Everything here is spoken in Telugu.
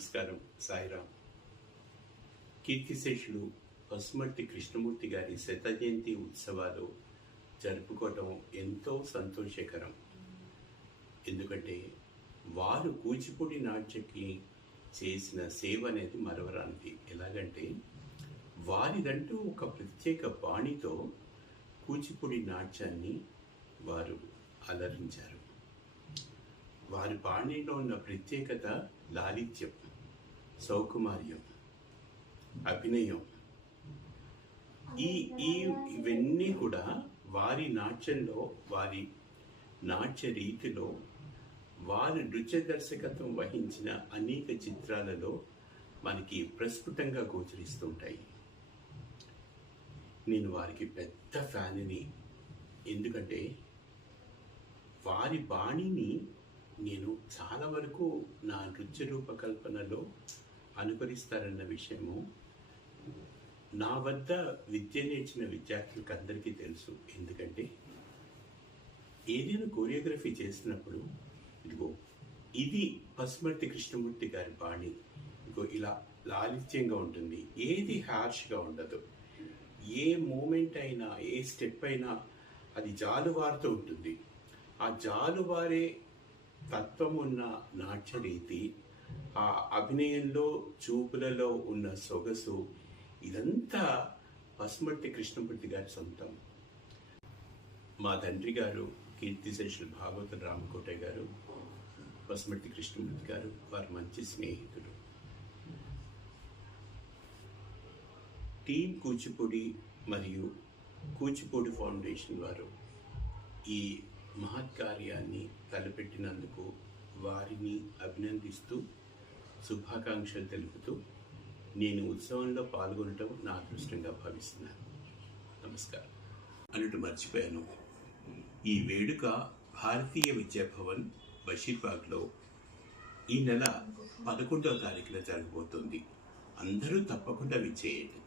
నమస్కారం. సాయిరాం. కీర్తిశేషులు పసుమర్తి కృష్ణమూర్తి గారి శత జయంతి ఉత్సవాలు జరుపుకోవటం ఎంతో సంతోషకరం. ఎందుకంటే వారు కూచిపూడి నాట్యకి చేసిన సేవ అనేది మరవరానిది. ఎలాగంటే వారిదంటూ ఒక ప్రత్యేక బాణితో కూచిపూడి నాట్యాన్ని వారు అలరించారు. వారి బాణిలో ఉన్న ప్రత్యేకత లాలిత్యం, సౌకుమార్యం, అభినయం. ఇవన్నీ కూడా వారి నాట్యంలో, వారి నాట్య రీతిలో, వారి నృత్య దర్శకత్వం వహించిన అనేక చిత్రాలలో మనకి ప్రస్ఫుటంగా గోచరిస్తుంటాయి. నేను వారికి పెద్ద ఫ్యాన్ని. ఎందుకంటే వారి బాణిని నేను చాలా వరకు నా నృత్య రూపకల్పనలో అనుకరిస్తారన్న విషయము నా వద్ద విద్య నేర్చిన విద్యార్థులకు అందరికీ తెలుసు. ఎందుకంటే ఏదైనా కొరియోగ్రఫీ చేసినప్పుడు ఇది పసుమర్తి కృష్ణమూర్తి గారి బాణి, ఇలా లాలిత్యంగా ఉంటుంది, ఏది హార్ష్గా ఉండదు. ఏ మూమెంట్ అయినా, ఏ స్టెప్ అయినా అది జాలువారుతూ ఉంటుంది. ఆ జాలువారే తత్వం ఉన్న నాట్య రీతి, ఆ అభినయంలో, చూపులలో ఉన్న సొగసు, ఇదంతా పసుమర్తి కృష్ణమూర్తి గారి సొంతం. మా తండ్రి గారు కీర్తిశేషులు భాగవతుల రామకోటయ్య గారు, పసుమర్తి కృష్ణమూర్తి గారు వారు మంచి స్నేహితులు. టీమ్ కూచిపూడి మరియు కూచిపూడి ఫౌండేషన్ వారు ఈ మహత్కార్యాన్ని తలపెట్టినందుకు వారిని అభినందిస్తూ శుభాకాంక్షలు తెలుపుతూ నేను ఉత్సవంలో పాల్గొనటం నా అదృష్టంగా భావిస్తున్నాను. నమస్కారం. అన్నట్టు మర్చిపోయాను, ఈ వేడుక భారతీయ విద్యాభవన్ బషీర్బాగ్లో ఈ నెల 11వ తారీఖున జరగబోతుంది. అందరూ తప్పకుండా విచ్చేయండి.